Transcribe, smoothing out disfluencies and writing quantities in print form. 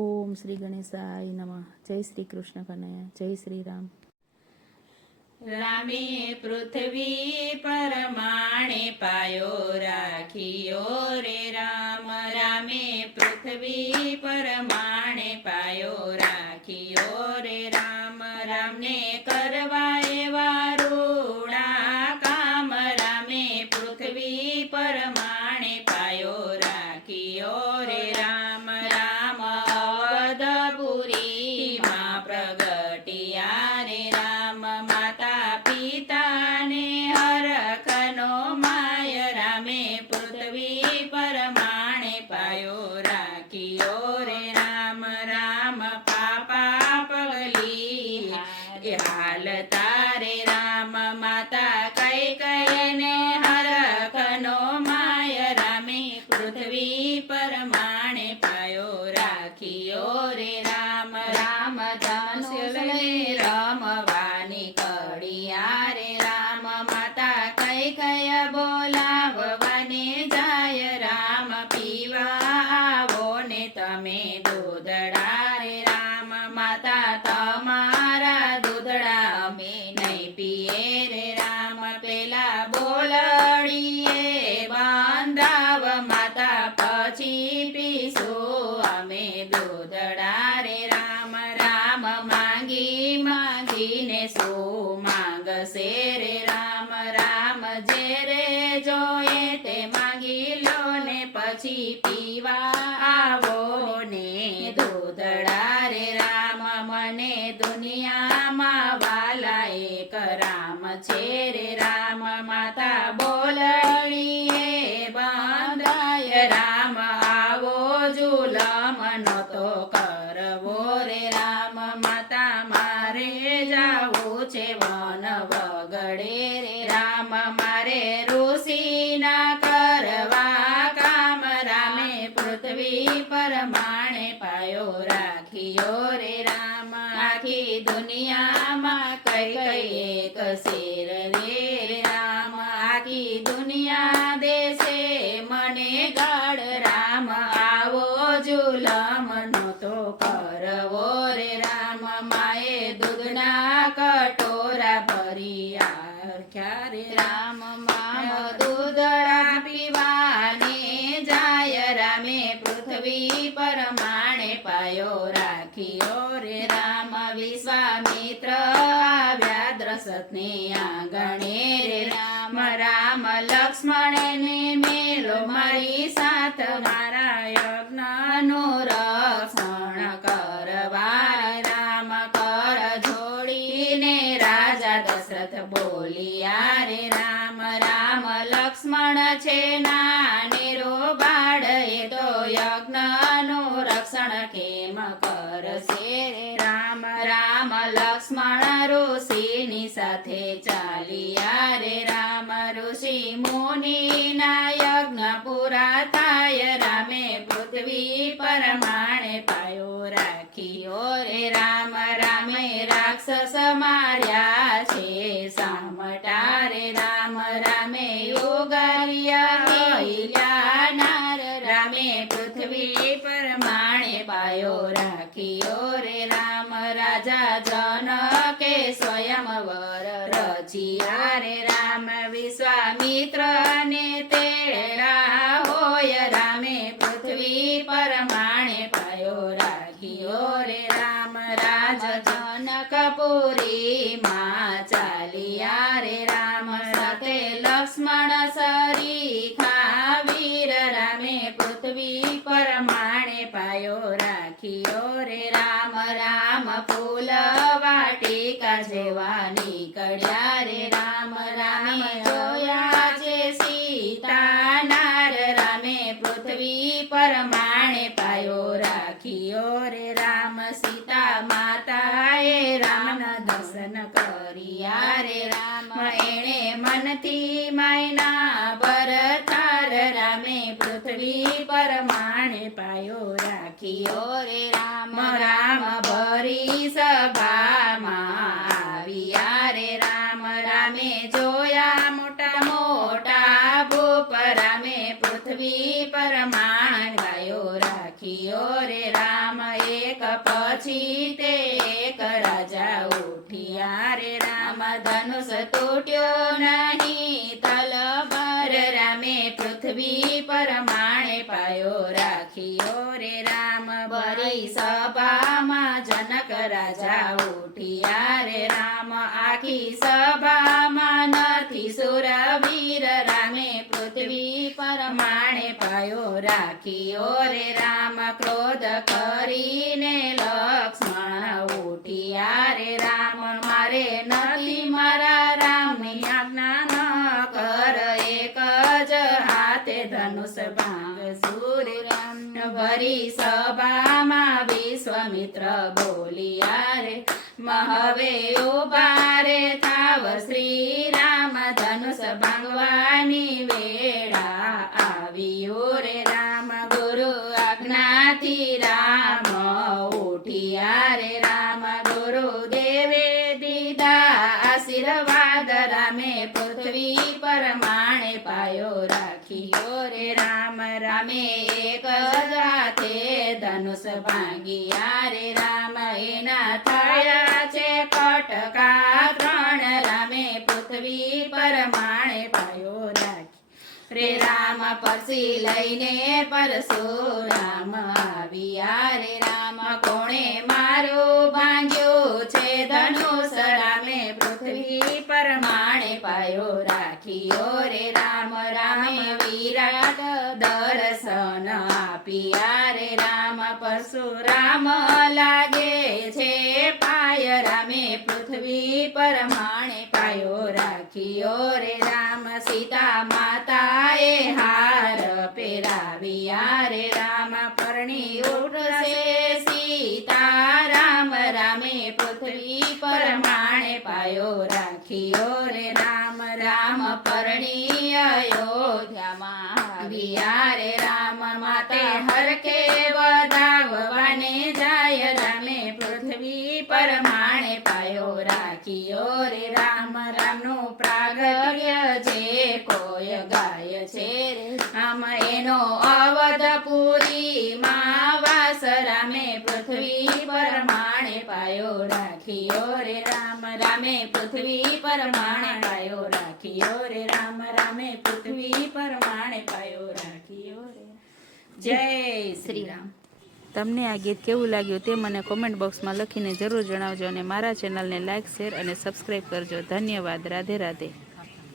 ઓમ શ્રી ગણેશાય નમઃ. જય શ્રી કૃષ્ણ કનૈયા. જય શ્રી રામ. રામે પૃથ્વી પરમાણે પાયો રાખ્યો રે રામ. રામે પૃથ્વી પરમાણે પાયો રાખ્યો રે રામ. રામને કરવા એવા રૂડા કામ. રામે પૃથ્વી પરમાણે પાયો રાખ્યો રે રામ. રામ અવધપુરીમાં પ્રગટ્યા રે રામ. માતા પિતાને હરખનો માય. રામે પૃથ્વી પરમાણે પાયો રાખ્યો રે રામ. રામ પાપા પગલી હાલતા રે રામ. માતા કૈકેયીને હરખનો માય. રામે પૃથ્વી પરમાણે પાયો રાખ્યો રે રામ. રામ ધનુષ લઈને રમવાની કડિયા રે રામ. માતા કૈકેયી બોલાવવાને જાય. રામ પીવા આવો ને તમે દૂધડા રે રામ. માતા તમારા દૂધડા અમે નહીં પીએ રે રામ. પેલા બોલડીએ બાંધાવ માતા પછી પીશું અમે દૂધડા રે રામ. રામ માંગી માંગીને શું માંગશે રે રામ. રામ જે રે જોયે તે માંગી લો ને પછી પીવા આવો ને દૂધડા રે રામ. મને દુનિયામાં વાલા એક રામ છે રે રામ. માતા બોલડીએ બાંધાય. રામ આવો જુલમ નતો કરવો રે રામ. માતા મારે જાવું છે વન વગડે રે રામ. મારે ઋષિના કરવા કામ. રામે પૃથ્વી પરમાણે પાયો રાખ્યો રે રામ. આખી દુનિયામાં કૈકેયી એક શેર રે રામ. આખી દુનિયા દેશે મને ગાળ. રામ આવો જુલમ નતો કરવો રે રામ. માએ દૂધના કટોરા ભરી આખ્યા રે રામ. માં દૂધડા પીવાને જાય. રામે પૃથ્વી પરમાણે પાયો રાખ્યો રે રામ. વિશ્વામિત્ર આવ્યા દ્રસતને આંગણે રે રામ. રામ લક્ષ્મણને મેલો મારી સાથ. મારા યજ્ઞનું રક્ષણ કરવા રે રામ. કર જોડીને રાજા દશરથ બોલિયા રે રામ. રામ લક્ષ્મણ છે નાનેરો બાળ. એ તો યજ્ઞનું રક્ષણ કેમ કરશે રે રામ. રામ લક્ષ્મણ ઋષિની સાથે ચાલ્યા રે રામ. ઋષિ મુનિના યજ્ઞ પૂરા થાય. રામે પૃથ્વી પરમાણે પાયો રાખ્યો રે રામ. રામે રાક્ષસ માર્યા છે સામટા રે રામ. રામે યોગાર્યા નાર. રામે પૃથ્વી પરમાણે પાયો રાખ્યો રે રામ. રાજા જનકે સ્વયંવર રચ્યા રે રામ. વિશ્વામિત્રને તેડા હોય. રામે પૃથ્વી પરમાણે પાયો રાખ્યો રે રામ. રાજ જનકપુરીમાં ચાલ્યા રે રામ. સાથે લક્ષ્મણ સરીખા વીર. રામે પૃથ્વી પરમાણે પાયો રાખ્યો રે રામ. રામ ફૂલ વાટિકા જેવા નીકળ્યા રે રામ. રામ જોયા છે સીતા નાર. રામે પૃથ્વી પરમાણે પાયો રાખ્યો રે રામ. સીતા માતાએ રામના દર્શન કર્યા રે રામ. એણે મનથી માયના બરતાર. રામે પૃથ્વી પરમાણે પાયો રાખ્યો રે રામ. રામ ભરી સભામાં આવ્યા રે રામ. રામે જોયા મોટા મોટા ભૂપ. રામે પૃથ્વી પરમાણે પાયો રાખ્યો રે રામ. એ ધનુષ તૂટ્યો નહીં તલવાર રામે પૃથ્વી પર માણે પાયો રાખ્યો રે રામ બરી સભામાં જનક રાજા ઉઠ્યા રે રામ આખી સભામાં નથી સુરવીર રામે પૃથ્વી પર માણે પાયો રાખ્યો રે રામ ક્રોધ કરીને લક્ષ્મણ ઉઠ્યા રે રામ મારે નથી મારા રામની આજ્ઞા ન કર એક જ હાથે ધનુષ ભાંગ સૂર્ય રામ ભરી સભામાં વિશ્વામિત્ર બોલ્યા રે હવે ઉભા રે થાવ શ્રી રામ ધનુષ ભાંગવાની વેળા આવ્યો રે રામ ગુરુ આજ્ઞાથી રામ ઉઠ્યા રે રામ ગુરુ દેવે દીધા આશીર્વાદ રામે પૃથ્વી પર માણે પાયો રાખ્યો રે રામ રામે એક જ હાથે ધનુષ ભાંગ્યા રે રામ એના થયા છે કટકા ત્રણ રામે પૃથ્વી પર માણે પાયો રાખી રે રામ પરસી લઈને પરશુરામ આવ્યા રે રામ કોણે મારું ભાંગ્યું છે ધનુષ રામે પૃથ્વી પર માણે પાયો રાખ્યો રે રામ રામે વિરાટ દર્શન આપ્યા રે રામ પરશુરામ લાગે છે પાય રામે પૃથ્વી પર માણે પાયો રાખ્યો રે રામ સીતા માતાએ હાર પહેરાવ્યા રે રામ પરણી ઉઠશે સીતા રામ રામે પૃથ્વી પર માણે પાયો રાખ્યો રે રામ રામ પરણી અયોધ્યામાં આવ્યા રે રામ માતે હરખે વધાવવાને જાય રામે પૃથ્વી પર માણે પાયો રાખ્યો રે રામ રામનું પ્રાગટ્ય જે કોઈ ગાય છે રે આમ એનો અવધપુરી માં વાસ રામે પૃથ્વી પર માણે પાયો રાખ્યો રે રામ રામે પૃથ્વી પર માણે પાયો રાખ્યો રે રામ રામે પૃથ્વી પર માણે પાયો રાખ્યો રે જય શ્રી રામ. તમને આ ગીત કેવું લાગ્યું તે મને કોમેન્ટ બોક્સમાં લખીને જરૂર જણાવજો અને મારા ચેનલને લાઇક શેર અને સબસ્ક્રાઈબ કરજો. ધન્યવાદ. રાધે રાધે.